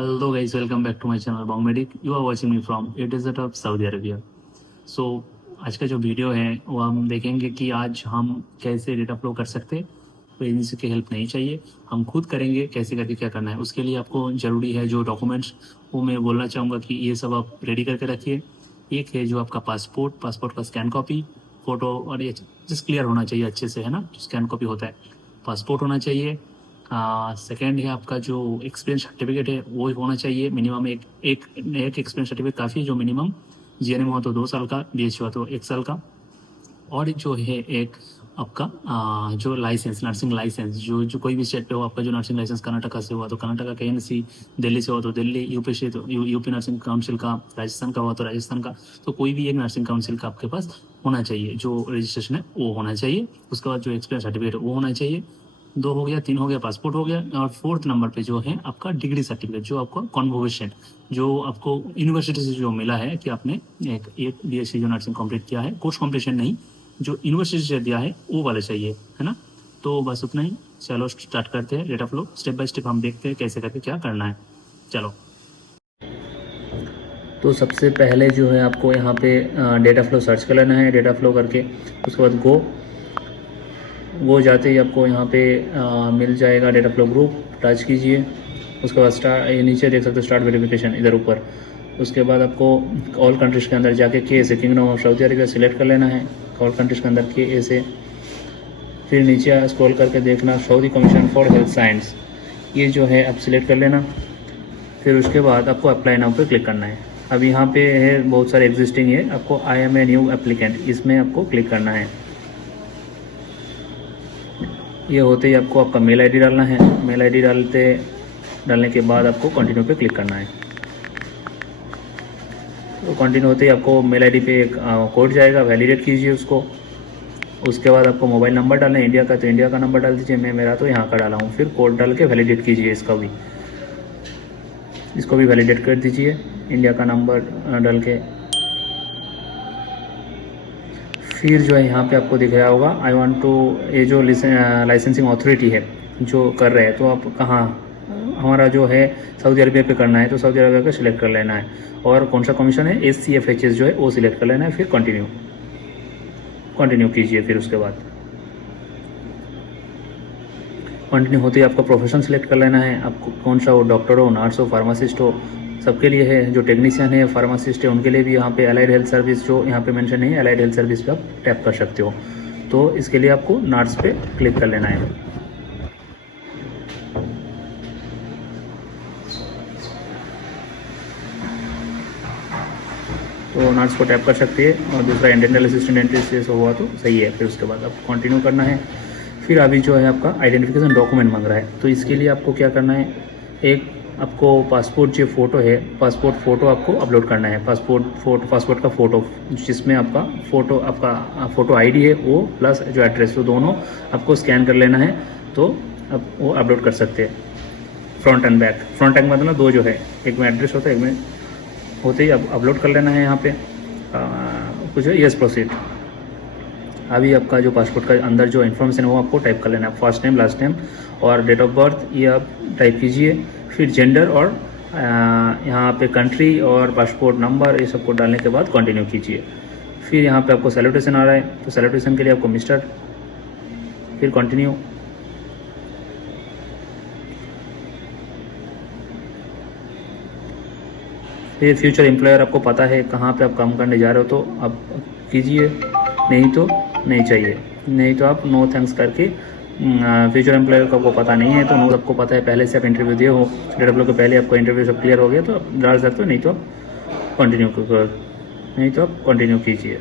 Hello guys, welcome back to my channel Bong Medic. You are watching me from A to Z of Saudi Arabia. So आज का जो video है वो हम देखेंगे कि आज हम कैसे डेटा फ्लो कर सकते हैं। कोई एजेंसी की हेल्प नहीं चाहिए, हम खुद करेंगे। कैसे करके क्या करना है उसके लिए आपको ज़रूरी है जो डॉक्यूमेंट्स, वो मैं बोलना चाहूँगा कि ये सब आप रेडी करके रखिए। एक है जो आपका पासपोर्ट का स्कैन कॉपी, फ़ोटो, और ये जस्ट क्लियर होना चाहिए अच्छे से, है ना। जो स्कैन कॉपी होता है, पासपोर्ट होना चाहिए। सेकेंड है आपका जो एक्सपीरियंस सर्टिफिकेट है वो होना चाहिए। मिनिमम एक एक्सपीरियंस सर्टिफिकेट काफ़ी है, जो मिनिमम जीएनएम हुआ तो 2 साल का, बीएससी हुआ तो 1 साल का। और जो है एक आपका जो लाइसेंस, नर्सिंग लाइसेंस, जो कोई भी स्टेट पे हो आपका, जो नर्सिंग लाइसेंस कर्नाटका से हुआ तो कर्नाटका का एनसी, दिल्ली से हुआ तो दिल्ली, यूपी से तो यूपी नर्सिंग काउंसिल का, राजस्थान का हुआ तो राजस्थान का। तो कोई भी एक नर्सिंग काउंसिल का आपके पास होना चाहिए, जो रजिस्ट्रेशन है वो होना चाहिए। उसके बाद जो एक्सपीरियंस सर्टिफिकेट है वो होना चाहिए। 2 हो गया, 3 हो गया, पासपोर्ट हो गया। और 4th नंबर पे जो है आपका डिग्री सर्टिफिकेट, जो आपको कॉन्वोकेशन, जो आपको यूनिवर्सिटी से जो मिला है कि आपने एक बीएससी जो नर्सिंग कंप्लीट किया है, कोर्स कंप्लीशन नहीं, जो यूनिवर्सिटी से दिया है वो वाला चाहिए, है ना। तो बस उतना ही। चलो स्टार्ट करते हैं data flow. Step by step हम देखते हैं कैसे करके क्या करना है। चलो, तो सबसे पहले जो है आपको यहाँ पे डेटा फ्लो सर्च कर लेना है। डेटा फ्लो करके उसके बाद वो जाते ही आपको यहाँ पे मिल जाएगा डेटा फ्लो ग्रुप, टच कीजिए। उसके बाद ये नीचे देख सकते हो स्टार्ट वेरिफिकेशन, इधर ऊपर। उसके बाद आपको ऑल कंट्रीज़ के अंदर जाके के से kingdom of Saudi Arabia select कर लेना है। ऑल कंट्रीज़ के अंदर के से फिर नीचे स्क्रॉल करके देखना Saudi commission for health science, ये जो है आप सिलेक्ट कर लेना। फिर उसके बाद आपको अप्लाई नाउ पे क्लिक करना है। अब यहाँ पे है बहुत सारे एग्जिस्टिंग है, आपको I am a new applicant, इसमें आपको क्लिक करना है। ये होते ही आपको आपका मेल आईडी डालना है। मेल आईडी डालने के बाद आपको कंटिन्यू पे क्लिक करना है। तो कंटिन्यू होते ही आपको मेल आईडी पे एक कोड जाएगा, वैलिडेट कीजिए उसको। उसके बाद आपको मोबाइल नंबर डालना है, इंडिया का तो इंडिया का नंबर डाल दीजिए, मैं मेरा तो यहाँ का डाला हूँ। फिर कोड डाल के वैलिडेट कीजिए, इसको भी वैलिडेट कर दीजिए, इंडिया का नंबर डाल के। फिर जो है यहाँ पे आपको दिख रहा होगा आई वांट टू, ये जो लाइसेंसिंग अथॉरिटी है जो कर रहे हैं, तो आप कहाँ, हमारा जो है सऊदी अरबिया पे करना है तो सऊदी अरबिया का सिलेक्ट कर लेना है। और कौन सा कमीशन है, SCFHS जो है वो सिलेक्ट कर लेना है। फिर कंटिन्यू कीजिए। फिर उसके बाद कंटिन्यू होते ही आपका प्रोफेशन सिलेक्ट कर लेना है। आपको कौन सा हो, डॉक्टर हो, नर्स हो, फार्मासिस्ट हो, सबके लिए है। जो टेक्नीशियन है, फार्मासिस्ट है, उनके लिए भी यहाँ पे अलाइड हेल्थ सर्विस, जो यहाँ पे मेंशन नहीं है, अलाइड हेल्थ सर्विस पे आप टैप कर सकते हो। तो इसके लिए आपको नर्स पे क्लिक कर लेना है। तो नर्स को टैप कर सकते हैं। और दूसरा डेंटल असिस्टेंट, डेंटिस्ट से हुआ तो सही है। फिर उसके बाद आपको कंटिन्यू करना है। फिर अभी जो है आपका आइडेंटिफिकेशन डॉक्यूमेंट मांग रहा है, तो इसके लिए आपको क्या करना है, एक आपको पासपोर्ट जो फ़ोटो है, पासपोर्ट फ़ोटो आपको अपलोड करना है। पासपोर्ट का फ़ोटो, जिसमें आपका फ़ोटो आईडी है वो प्लस जो एड्रेस, तो दोनों आपको स्कैन कर लेना है। तो आप वो अपलोड कर सकते हैं, front end back. Front end मतलब 2 जो है, एक में एड्रेस होता है, एक में होते ही अपलोड कर लेना है। यहाँ पे कुछ है, यस प्रोसीड। अभी आपका जो पासपोर्ट का अंदर जो इन्फॉर्मेशन है वो आपको टाइप कर लेना है, फर्स्ट नेम, लास्ट नेम और डेट ऑफ बर्थ, ये आप टाइप कीजिए। फिर जेंडर और यहाँ पे कंट्री और पासपोर्ट नंबर, ये सबको डालने के बाद कंटिन्यू कीजिए। फिर यहाँ पे आपको सैल्यूटेशन आ रहा है, तो सैल्यूटेशन के लिए आपको मिस्टर, फिर कंटिन्यू। फिर फ्यूचर एम्प्लॉयर, आपको पता है कहाँ पे आप काम करने जा रहे हो तो आप कीजिए, नहीं तो नहीं चाहिए, नहीं तो आप नो थैंक्स करके। फ्यूचर एम्प्लॉयर का आपको पता नहीं है तो नो, आपको पता है पहले से आप इंटरव्यू दिए हो, डेटा फ्लो के पहले आपका इंटरव्यू सब क्लियर हो गया तो आप डाल सकते हो, नहीं तो आप कंटिन्यू कीजिए।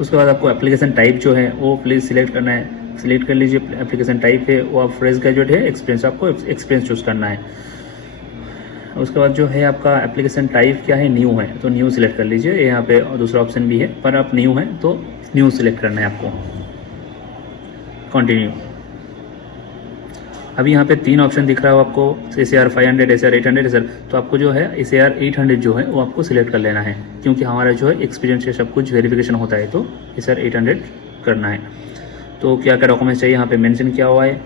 उसके बाद आपको एप्लीकेशन टाइप जो है वो प्लीज़ सिलेक्ट करना है। सिलेक्ट कर लीजिए, एप्लीकेशन टाइप है वो आप फ्रेश ग्रेजुएट है, एक्सपीरियंस, आपको एक्सपीरियंस चूज़ करना है। उसके बाद जो है आपका एप्लीकेशन टाइप क्या है, न्यू है तो न्यू सिलेक्ट कर लीजिए। यहाँ पे दूसरा ऑप्शन भी है, पर आप न्यू है तो न्यू सिलेक्ट करना है आपको। कंटिन्यू। अभी यहाँ पे 3 ऑप्शन दिख रहा है आपको, SAR 500, SAR 800 सर, तो आपको जो है SAR 800 जो है वो आपको सिलेक्ट कर लेना है, क्योंकि हमारा जो है एक्सपीरियंस से सब कुछ वेरिफिकेशन होता है, तो SAR 800 करना है। तो क्या क्या डॉक्यूमेंट्स चाहिए यहाँ पे मेंशन किया हुआ है।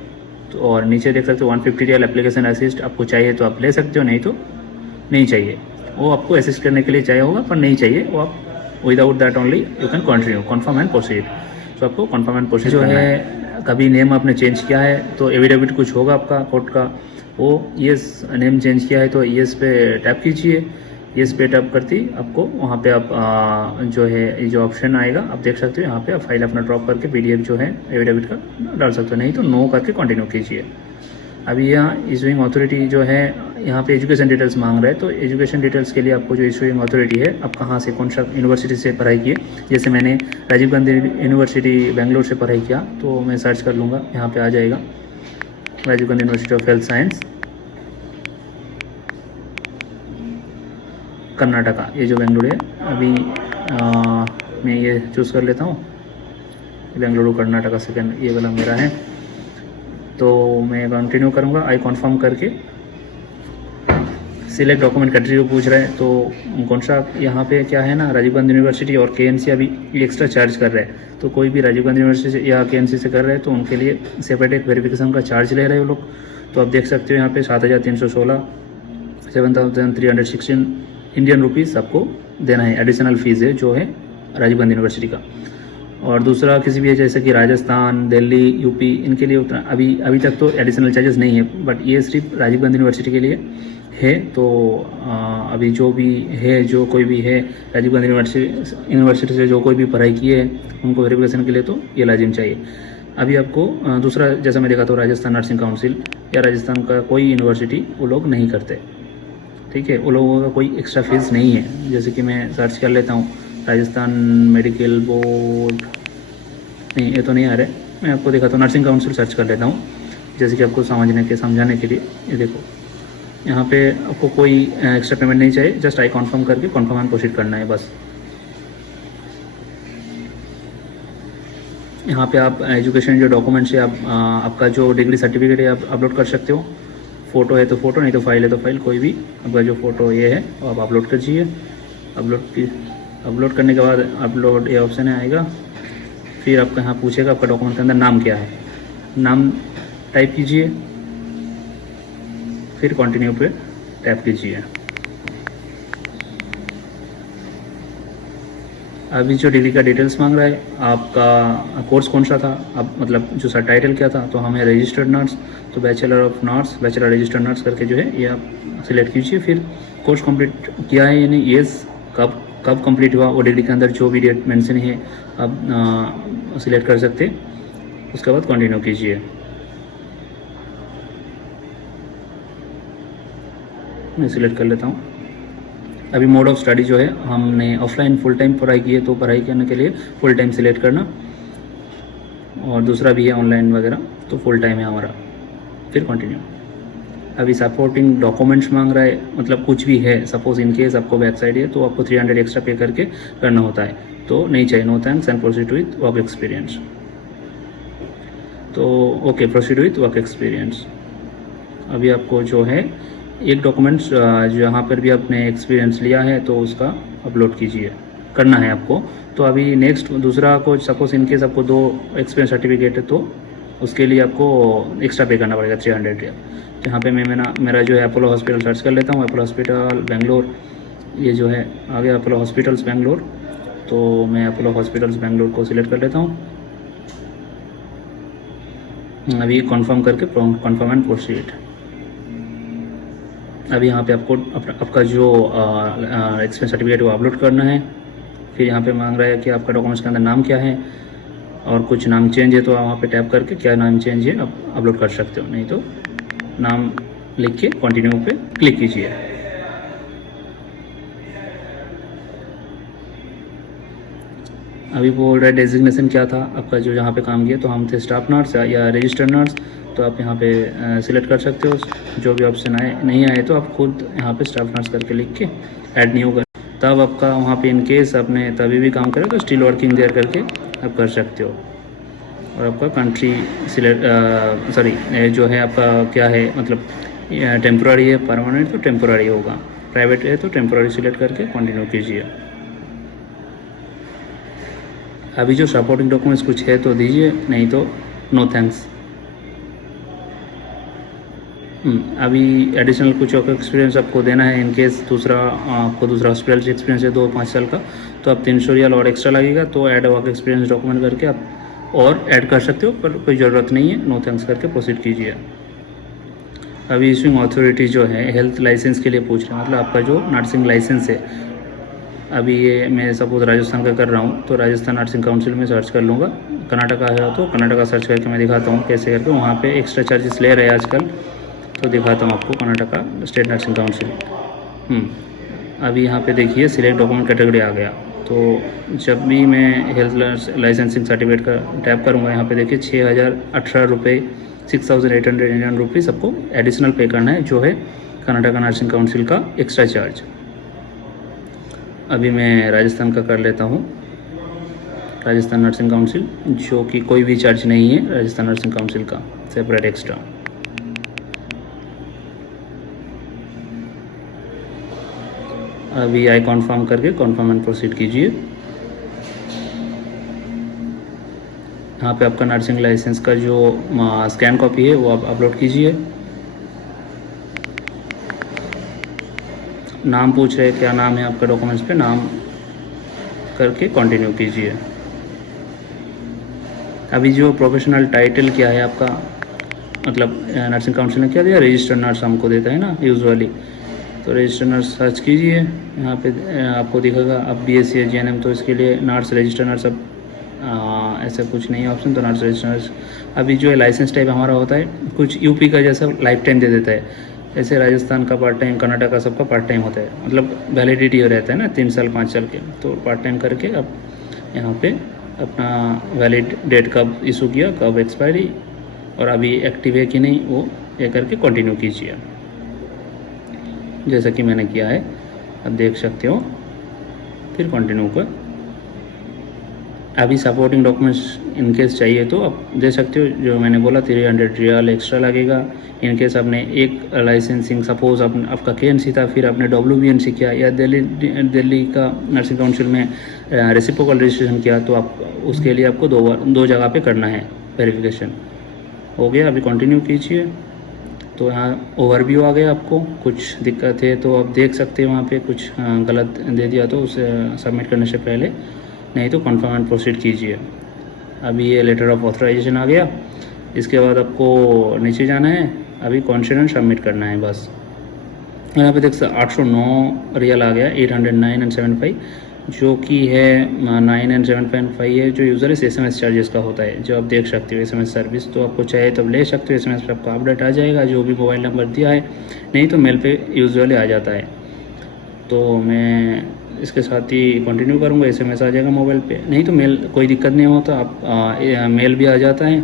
तो और नीचे देख सकते हो 150 रियल एप्लीकेशन असिस्ट, आपको चाहिए तो आप ले सकते हो, नहीं तो नहीं चाहिए। वो आपको असिस्ट करने के लिए चाहिए होगा, पर नहीं चाहिए वो आप without that only you can continue confirm and proceed. तो आपको कन्फर्म एंड प्रोसीड जो है, कभी नेम आपने चेंज किया है तो एविडेविट कुछ होगा आपका कोर्ट का, वो येस नेम चेंज किया है तो येस पे टैप कीजिए। येस पे टैप करती आपको वहाँ पे आप जो है ये जो ऑप्शन आएगा आप देख सकते हो, यहाँ पे आप फाइल अपना ड्रॉप करके PDF जो है एविडेविट का डाल सकते हो, नहीं तो नो करके कंटिन्यू कीजिए। अभी यहाँ इशूइंग अथॉरिटी जो है यहाँ पे एजुकेशन डिटेल्स मांग रहा है, तो एजुकेशन डिटेल्स के लिए आपको जो इशूइंग अथॉरिटी है, आप कहाँ से कौन सा यूनिवर्सिटी से पढ़ाई किए। जैसे मैंने राजीव गांधी यूनिवर्सिटी बेंगलोर से पढ़ाई किया, तो मैं सर्च कर लूँगा, यहाँ पे आ जाएगा Rajiv Gandhi university of health science Karnataka, ये जो बेंगलुरु है। अभी मैं ये चूज़ कर लेता हूँ, बेंगलुरु कर्नाटका सेकेंड ये वाला मेरा है। तो मैं कंटिन्यू करूँगा, आई कन्फर्म करके सिलेक्ट डॉक्यूमेंट कंट्री को पूछ रहा है, तो कौन सा यहाँ पे क्या है ना, राजीव गांधी यूनिवर्सिटी और KNC अभी एक्स्ट्रा चार्ज कर रहा है। तो कोई भी राजीव गांधी यूनिवर्सिटी से या KNC से कर रहे हैं तो उनके लिए सेपरेट एक वेरिफिकेशन का चार्ज ले रहे हैं वो लोग। तो आप देख सकते हो यहाँ पे 7,316 7,316 इंडियन रुपीज़ आपको देना है, एडिशनल फीस है जो है राजीव गांधी यूनिवर्सिटी का। और दूसरा किसी भी है जैसे कि राजस्थान, दिल्ली, यूपी, इनके लिए उतना अभी तक तो एडिशनल चार्जेस नहीं है, बट ये सिर्फ राजीव गांधी यूनिवर्सिटी के लिए है। तो अभी जो भी है, जो कोई भी है राजीव गांधी यूनिवर्सिटी से जो कोई भी पढ़ाई की है उनको वेरिफिकेशन के लिए तो ये लाजिम चाहिए। अभी आपको दूसरा जैसा मैं देखा तो राजस्थान नर्सिंग काउंसिल या राजस्थान का कोई यूनिवर्सिटी वो लोग नहीं करते, ठीक है, वो लोगों का कोई एक्स्ट्रा फीस नहीं है। जैसे कि मैं सर्च कर लेता हूँ राजस्थान मेडिकल बोर्ड, नहीं ये तो नहीं आ रहा है, मैं आपको दिखाता हूँ नर्सिंग काउंसिल सर्च कर लेता हूँ, जैसे कि आपको समझाने के लिए। ये देखो यहाँ पे आपको कोई एक्स्ट्रा पेमेंट नहीं चाहिए, जस्ट आई कन्फर्म करके कन्फर्म एंड प्रोसीड करना है बस। यहाँ पे आप एजुकेशन जो डॉक्यूमेंट्स है आप आपका जो डिग्री सर्टिफिकेट है आप अपलोड कर सकते हो। फ़ोटो है तो फ़ोटो, नहीं तो फाइल है तो फाइल, कोई भी आपका जो फ़ोटो ये है वो आप अपलोड कीजिए। अपलोड करने के बाद अपलोड ये ऑप्शन आएगा, फिर आपका यहाँ पूछेगा आपका डॉक्यूमेंट के अंदर नाम क्या है, नाम टाइप कीजिए, फिर कंटिन्यू पे टैप कीजिए। अभी जो डिग्री का डिटेल्स मांग रहा है, आपका कोर्स कौन सा था, आप मतलब जो सर टाइटल क्या था, तो हमें रजिस्टर्ड नर्स, तो bachelor of nurse, bachelor registered nurse करके जो है ये आप सिलेक्ट कीजिए। फिर कोर्स कंप्लीट किया है यानी येस, कब कंप्लीट हुआ वो डिग्री के अंदर जो भी डेट मेंशन है आप सिलेक्ट कर सकते, उसके बाद कंटिन्यू कीजिए। मैं सिलेक्ट कर लेता हूँ। अभी मोड ऑफ स्टडी जो है, हमने ऑफलाइन फुल टाइम पढ़ाई की है तो पढ़ाई करने के लिए फुल टाइम सिलेक्ट करना, और दूसरा भी है ऑनलाइन वगैरह तो फुल टाइम है हमारा, फिर कंटिन्यू। अभी सपोर्टिंग डॉक्यूमेंट्स मांग रहा है, मतलब कुछ भी है, सपोज इन केस आपको बैक साइड है तो आपको 300 एक्स्ट्रा पे करके करना होता है, तो नहीं चाहिए, no thanks and proceed with work experience. तो okay, proceed with work experience. अभी आपको जो है एक डॉक्यूमेंट्स जहाँ पर भी आपने एक्सपीरियंस लिया है तो उसका अपलोड कीजिए, करना है आपको। तो अभी नेक्स्ट दूसरा को सपोज इन केस आपको 2 एक्सपीरियंस सर्टिफिकेट है तो उसके लिए आपको एक्स्ट्रा पे करना पड़ेगा 300 रियल। तो यहाँ पे मैं मेरा जो है अपोलो हॉस्पिटल सर्च कर लेता हूँ, अपोलो हॉस्पिटल बेंगलोर, ये जो है आगे अपोलो हॉस्पिटल्स बेंगलोर, तो मैं अपोलो हॉस्पिटल्स बेंगलोर को सिलेक्ट कर लेता हूँ। अभी कन्फर्म करके कन्फर्म एंड प्रोसीड। अभी यहाँ पे आपको आपका जो एक्सपीरियंस सर्टिफिकेट वो अपलोड करना है। फिर यहाँ पे मांग रहा है कि आपका डॉक्यूमेंट्स के अंदर नाम क्या है, और कुछ नाम चेंज है तो वहाँ पे टैप करके क्या नाम चेंज है आप अपलोड कर सकते हो, नहीं तो नाम लिख के कंटिन्यू पे क्लिक कीजिए। अभी बोल रहा है डेजिग्नेशन क्या था आपका जो यहाँ पे काम किया, तो हम थे स्टाफ नर्स या रजिस्टर्ड नर्स, तो आप यहाँ पे सिलेक्ट कर सकते हो। जो भी ऑप्शन आए नहीं आए तो आप खुद यहाँ पे स्टाफ नर्स करके लिख के ऐड न्यू कर, तब आपका वहाँ पे इन केस आपने तभी भी काम करे तो स्टिल वर्किंग देयर करके आप कर सकते हो। और आपका कंट्री सिलेक्ट जो है आपका क्या है, मतलब टेम्पोररी है, परमानेंट तो टेम्पोररी होगा, प्राइवेट है तो टेम्पोररी सिलेक्ट करके कंटिन्यू कीजिए। अभी जो सपोर्टिंग डॉक्यूमेंट्स कुछ है तो दीजिए, नहीं तो नो थैंक्स। अभी एडिशनल कुछ और एक्सपीरियंस आपको देना है, इन केस आपको दूसरा हॉस्पिटल से एक्सपीरियंस है 2-5 साल का, तो आप 300 रियाल और एक्स्ट्रा लगेगा, तो ऐड वर्क एक्सपीरियंस डॉक्यूमेंट करके आप और ऐड कर सकते हो, पर कोई ज़रूरत नहीं है, नो थैंक्स करके प्रोसीड कीजिए। अभी इशूइंग अथॉरिटी जो है हेल्थ लाइसेंस के लिए पूछ रहे हैं, मतलब आपका जो नर्सिंग लाइसेंस है। अभी ये मैं सपोज राजस्थान का कर रहा हूँ, तो राजस्थान नर्सिंग काउंसिल में सर्च कर लूँगा। कर्नाटका है तो कर्नाटका सर्च करके मैं दिखाता हूँ कैसे करके, वहाँ पे एक्स्ट्रा चार्जेस ले रहे हैं आजकल, तो दिखाता हूँ आपको कर्नाटका स्टेट नर्सिंग काउंसिल। अभी यहाँ पे देखिए सिलेक्ट डॉक्यूमेंट कैटेगरी आ गया, तो जब भी मैं हेल्थ लाइसेंसिंग सर्टिफिकेट का टैप करूँगा, यहाँ पे देखिए 6,018 रुपये 6,800 इंडियन रुपीज़ आपको एडिशनल पे करना है, जो है कर्नाटका नर्सिंग काउंसिल का एक्स्ट्रा चार्ज। अभी मैं राजस्थान का कर लेता हूँ, राजस्थान नर्सिंग काउंसिल, जो कि कोई भी चार्ज नहीं है राजस्थान नर्सिंग काउंसिल का सेपरेट एक्स्ट्रा। अभी आई कॉन्फर्म करके कॉन्फर्म एंड प्रोसीड कीजिए। यहाँ पे आपका नर्सिंग लाइसेंस का जो स्कैन कॉपी है वो आप अपलोड कीजिए। नाम पूछ रहे हैं, क्या नाम है आपका डॉक्यूमेंट्स पे, नाम करके कंटिन्यू कीजिए। अभी जो प्रोफेशनल टाइटल क्या है आपका, मतलब नर्सिंग काउंसिल ने क्या दिया, रजिस्टर्ड नर्स हमको देता है ना यूजुअली, तो रजिस्टर्ड नर्स सर्च कीजिए। यहाँ पे आपको दिखेगा, अब BSc या GNM, तो इसके लिए नर्स रजिस्टर्ड नर्स, अब ऐसा कुछ नहीं है ऑप्शन, तो नर्स रजिस्टर्ड नर्स। अभी जो लाइसेंस टाइप हमारा होता है कुछ यूपी का जैसा लाइफ टाइम दे देता है, ऐसे राजस्थान का पार्ट टाइम, कर्नाटक का सबका पार्ट टाइम होता है, मतलब वैलिडिटी हो रहता है ना 3 साल 5 साल के, तो पार्ट टाइम करके अब यहाँ पे अपना वैलिड डेट कब इशू किया, कब एक्सपायरी, और अभी एक्टिव है कि नहीं, वो ये करके कंटिन्यू कीजिए जैसा कि मैंने किया है, अब देख सकते हो। फिर कंटिन्यू कर। अभी सपोर्टिंग डॉक्यूमेंट्स इनकेस चाहिए तो आप दे सकते हो, जो मैंने बोला 300 रियाल एक्स्ट्रा लगेगा। इनकेस आपने एक लाइसेंसिंग, सपोज आपका KNC था, फिर आपने WBNC किया, या दिल्ली का नर्सिंग काउंसिल में रेसिप्रोकल रजिस्ट्रेशन किया, तो आप उसके लिए आपको दो जगह पे करना है वेरिफिकेशन। हो गया, अभी कंटिन्यू कीजिए। तो यहाँ ओवरव्यू आ गया, आपको कुछ दिक्कत है तो आप देख सकते हैं, वहाँ पे कुछ गलत दे दिया तो उसे सबमिट करने से पहले, नहीं तो कन्फर्म एंड प्रोसीड कीजिए। अभी ये लेटर ऑफ ऑथराइजेशन आ गया, इसके बाद आपको नीचे जाना है, अभी कॉन्फिडेंस सबमिट करना है बस। यहाँ पे देख 809 रियल आ गया, 809 एंड 75, जो कि है 9 एंड 7.5 है, जो यूज़र SMS चार्जेस का होता है, जो आप देख सकते हो SMS सर्विस, तो आपको चाहे तब ले सकते हो, SMS पे आपका अपडेट आ जाएगा जो भी मोबाइल नंबर दिया है, नहीं तो मेल पे यूजुअली आ जाता है। तो मैं इसके साथ ही कंटिन्यू करूँगा, SMS आ जाएगा मोबाइल पे, नहीं तो मेल, कोई दिक्कत नहीं होता, आप मेल भी आ जाता है,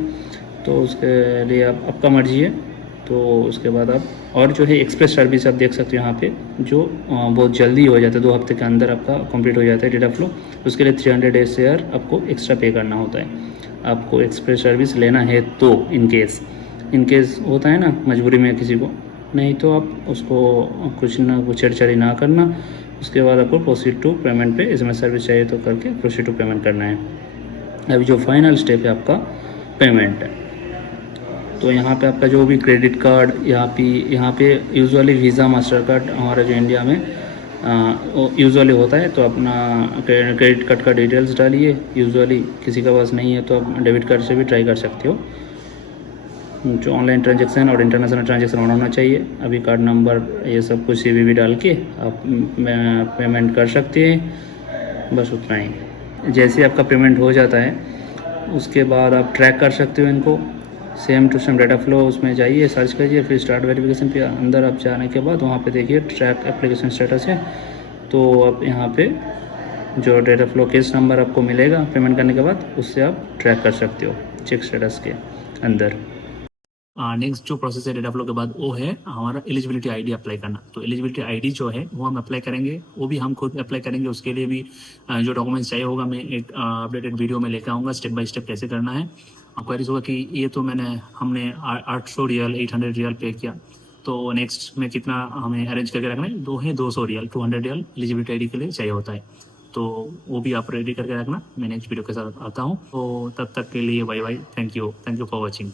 तो उसके लिए आपका मर्जी है। तो उसके बाद आप, और जो है एक्सप्रेस सर्विस आप देख सकते हो यहाँ पे, जो बहुत जल्दी हो जाता है, 2 हफ्ते के अंदर आपका कंप्लीट हो जाता है डेटा फ्लो, उसके लिए 300 SAR आपको एक्स्ट्रा पे करना होता है। आपको एक्सप्रेस सर्विस लेना है तो इनकेस होता है ना मजबूरी में किसी को, नहीं तो आप उसको कुछ ना कुछ छेड़छाड़ी ना करना। उसके बाद आपको प्रोसीड टू पेमेंट पे SMS सर्विस चाहिए तो करके प्रोसीड टू पेमेंट करना है। अभी जो फाइनल स्टेप है आपका पेमेंट है, तो यहाँ पे आपका जो भी क्रेडिट कार्ड, यहाँ पे यूजुअली वीज़ा मास्टर कार्ड हमारा जो इंडिया में यूजुअली होता है, तो अपना क्रेडिट कार्ड का डिटेल्स डालिए। यूजुअली किसी का पास नहीं है तो आप डेबिट कार्ड से भी ट्राई कर सकते हो। जो ऑनलाइन ट्रांजैक्शन और इंटरनेशनल ट्रांजैक्शन होना चाहिए। अभी कार्ड नंबर ये सब कुछ CVV डाल के आप पेमेंट कर सकते हैं, बस उतना ही। जैसे आपका पेमेंट हो जाता है उसके बाद आप ट्रैक कर सकते हो इनको, same to same data flow, उसमें जाइए, सर्च करिए, फिर स्टार्ट वेरिफिकेशन पे अंदर आप जाने के बाद वहाँ पे देखिए ट्रैक एप्लीकेशन स्टेटस है, तो आप यहाँ पे जो डाटा फ्लो केस नंबर आपको मिलेगा पेमेंट करने के बाद, उससे आप ट्रैक कर सकते हो चेक स्टेटस के अंदर। नेक्स्ट जो प्रोसेस है डेटा फ्लो के बाद वो है हमारा एलिजिबिलिटी आईडी अप्लाई करना। तो एलिजिबिलिटी आईडी जो है वो हम अप्लाई करेंगे, वो भी हम खुद अप्लाई करेंगे। उसके लिए भी जो डॉक्यूमेंट्स चाहिए होगा मैं एक अपडेटेड वीडियो में लेकर आऊँगा, स्टेप बाय स्टेप कैसे करना है। आपको ऐसा होगा कि ये तो हमने 800 रियल 800 रियल पे किया, तो नेक्स्ट में कितना हमें अरेंज करके रखना है, 200 रियल 200 रियल एलिजिबिलिटी आईडी के लिए चाहिए होता है। तो वो भी आप रेडी करके रखना, मैं नेक्स्ट वीडियो के साथ आता हूँ। तो तब तक के लिए bye bye, thank you for watching.